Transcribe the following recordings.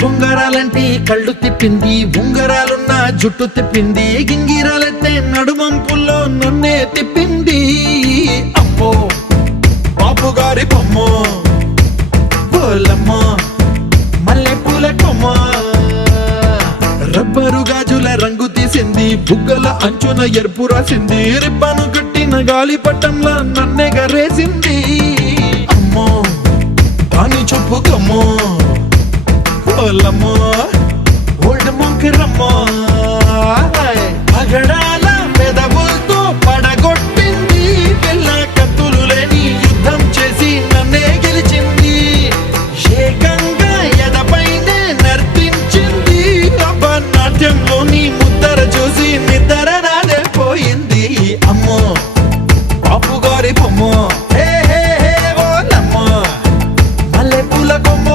బొంగరాలంటే కళ్ళు తిప్పింది, ఉంగరాలున్న జుట్టు తిప్పింది, గింగిరాలెత్తే నడుమంపుల్లో నన్నే తిప్పింది. అమ్మో బాపు గారి బొమ్మ, పోలమ్మ మల్లె పూల కొమ్మ, రబ్బరు గాజుల రంగు తీసింది, బుగ్గల అంచున ఎరుపు రాసింది, రిబ్బను కట్టిన గాలి పట్టంలా నన్నే గరేసింది. అమ్మో దాని చూపు కమ్మో, పోలమ్మో ఓల్డ్ మొంకిరమ్మో, పగడాల పెదవులతో పడగొట్టింది, పిల్ల కత్తులు లేని యుద్ధం చేసి నన్నే గెలిచింది, ఏకంగా ఎదపైనే నర్తించింది, నాట్యంలోని ముద్దర చూసి నిద్ర నాదే పోయింది. అమ్మో బాపు గారి బొమ్మ, హే హే హే ఓలమ్మ మల్లె పూల కొమ్మ.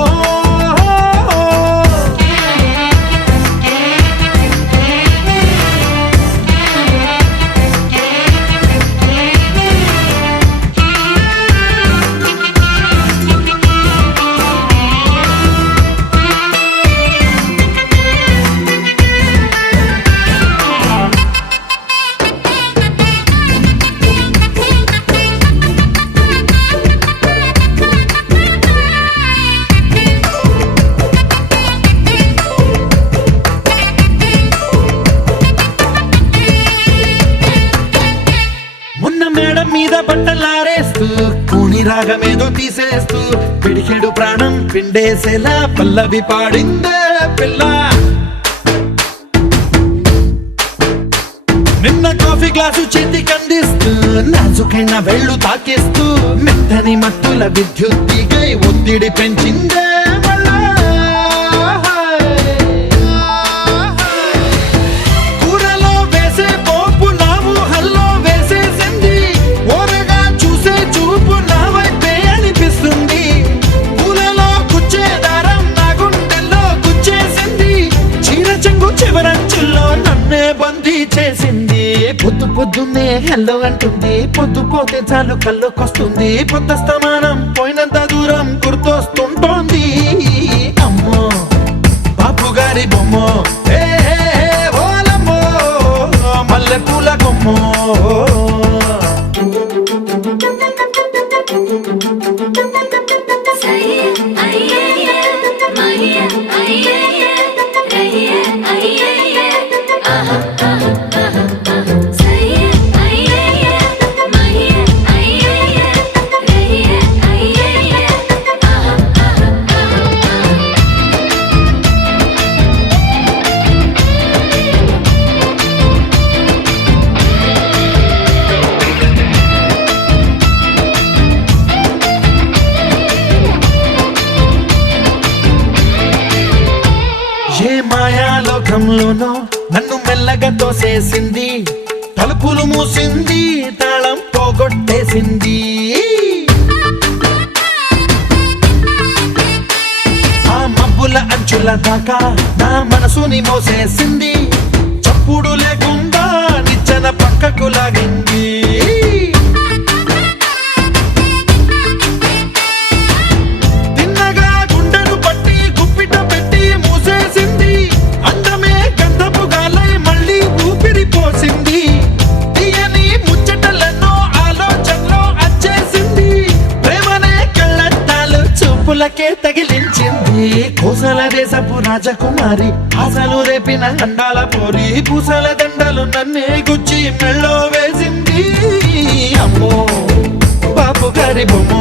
మీద బట్టలారేస్తూ కూని రాగమేదో తీసేస్తూ పిడికెడు ప్రాణం పిండేసేలా పల్లవి పాడిందే పిల్ల. నిన్న కాఫీ గ్లాసు చేతికి అందిస్తూ నాజుకైన వేళ్ళు తాకిస్తూ మెత్తని మత్తుల విద్యుత్తికై ఒత్తిడి పెంచిందే మళ్ళా. కూరలో వేసే పోపు నా ఊహల్లో వేసేసింది, ఓరగా చూసే చూపు నా వైపే అనిపిస్తుంది, పూలలో గుచ్చే దారం నా గుండెల్లో గుచ్చేసింది, చీర చెంగు చివరంచుల్లో నన్నే బందీ చేసింది. పొద్దు పొద్దున్నే హెల్లో అంటుంది, పొద్దు పోతే చాలు కళ్ళొకొస్తుంది, పొద్దస్తమానం పోయినంత దూరం గుర్తొస్తుంటోంది. అమ్మో బాపు గారి బొమ్మ, హే హే హే ఓలమ్మో మల్లె పూల కొమ్మ. ఏ మాయాలోకంలోనో నన్ను మెల్లగా తోసేసింది, తలుపులు మూసింది, తాళం పోగొట్టేసింది, ఆ మబ్బుల అంచుల దాకా నా మనసుని మోసేసింది, చప్పుడు లేకుండా నిచ్చెన పక్కకు లాగింది, పూలకే తగిలించింది, కోసల దేశపు రాజకుమారి, ఆశలు రేపిన అండాల పోరి, పూసల దండలు నన్నే గుచ్చి మెళ్ళో వేసింది. అమ్మో బాపు గారి బొమ్మ,